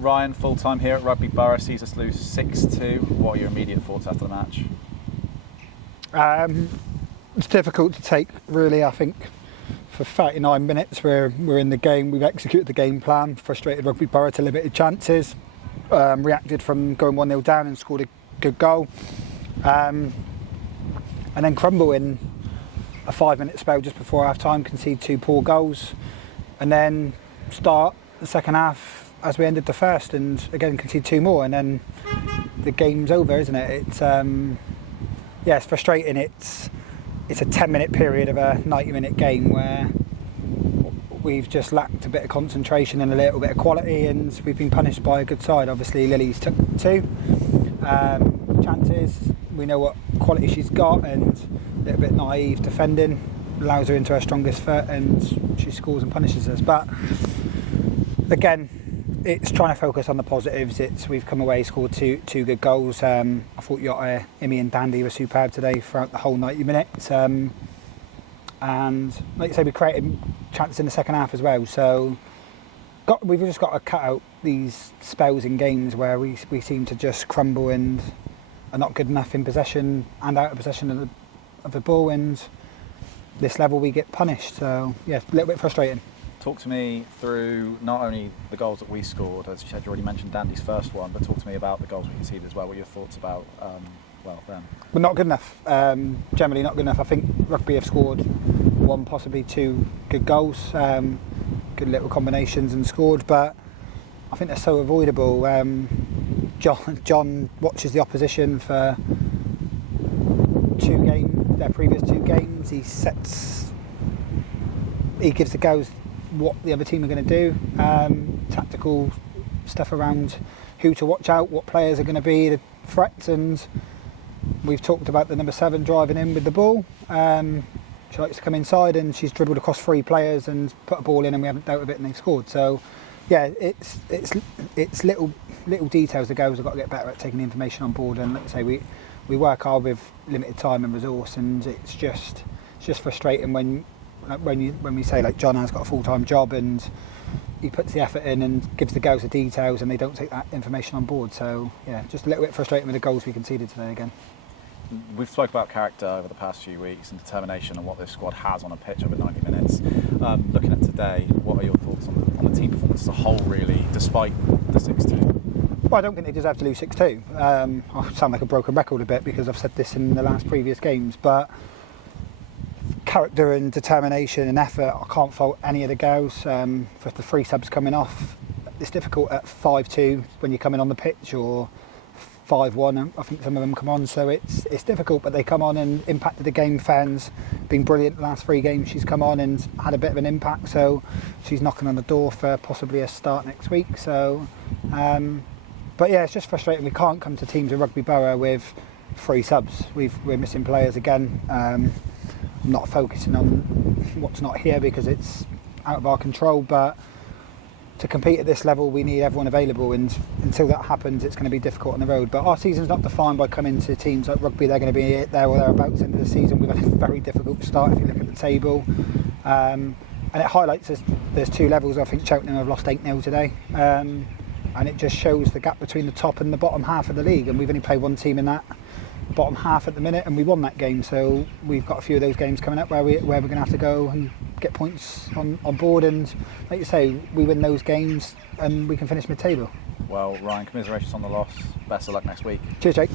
Ryan, full-time here at Rugby Borough, sees us lose 6-2. What are your immediate thoughts after the match? It's difficult to take, really. I think for 39 minutes we're in the game. We've executed the game plan, frustrated Rugby Borough to limited chances, reacted from going 1-0 down and scored a good goal, and then crumble in a 5-minute spell just before half-time, concede 2 poor goals, and then start the second half as we ended the first, and again concede 2 more, and then the game's over, isn't it? It's frustrating. It's a 10-minute period of a 90-minute game where we've just lacked a bit of concentration and a little bit of quality, and we've been punished by a good side. Obviously Lily's took 2 chances. We know what quality she's got, and a little bit naive defending allows her into her strongest foot, and she scores and punishes us. But again, it's trying to focus on the positives. We've come away, scored two good goals. I thought Yotta, Imi and Dandy were superb today throughout the whole 90 minutes. And like you say, we created chances in the second half as well. So we've just got to cut out these spells in games where we seem to just crumble and are not good enough in possession and out of possession of the ball. And this level we get punished. So yeah, a little bit frustrating. Talk to me through not only the goals that we scored, as you already mentioned Dandy's first one, but talk to me about the goals we conceded as well. What are your thoughts about them? We're not good enough. Generally not good enough. I think Rugby have scored 1, possibly 2 good goals, good little combinations and scored, but I think they're so avoidable. John watches the opposition for their previous 2 games. He gives the girls what the other team are going to do, tactical stuff around who to watch out, what players are going to be the threats, and we've talked about the number 7 driving in with the ball. She likes to come inside, and she's dribbled across 3 players and put a ball in, and we haven't dealt with it and they've scored. So yeah, it's little details the girls have got to get better at taking the information on board, and like I say, we work hard with limited time and resource, and it's just frustrating when we say, like, John has got a full-time job and he puts the effort in and gives the girls the details and they don't take that information on board. So yeah, just a little bit frustrating with the goals we conceded today again. We've spoken about character over the past few weeks and determination and what this squad has on a pitch over 90 minutes. Looking at today, what are your thoughts on the team performance as a whole, really, despite the 6-2? Well, I don't think they deserve to lose 6-2. I sound like a broken record a bit because I've said this in the last previous games, but character and determination and effort, I can't fault any of the girls. For the 3 subs coming off, it's difficult at 5-2 when you're coming on the pitch, or 5-1. I think some of them come on, so it's difficult, but they come on and impacted the game. Fans been brilliant the last 3 games she's come on and had a bit of an impact, so she's knocking on the door for possibly a start next week. So but yeah, it's just frustrating. We can't come to teams in Rugby Borough with 3 subs. We're missing players again. I'm not focusing on what's not here because it's out of our control, but to compete at this level we need everyone available, and until that happens it's going to be difficult on the road. But our season's not defined by coming to teams like Rugby. They're going to be there or thereabouts into the season. We've had a very difficult start if you look at the table, and it highlights there's 2 levels. I think Cheltenham have lost 8-0 today, and it just shows the gap between the top and the bottom half of the league, and we've only played 1 team in that bottom half at the minute, and we won that game. So we've got a few of those games coming up where we're going to have to go and get points on board, and like you say, we win those games and we can finish mid-table. Well, Ryan, commiserations on the loss. Best of luck next week. Cheers, Jake.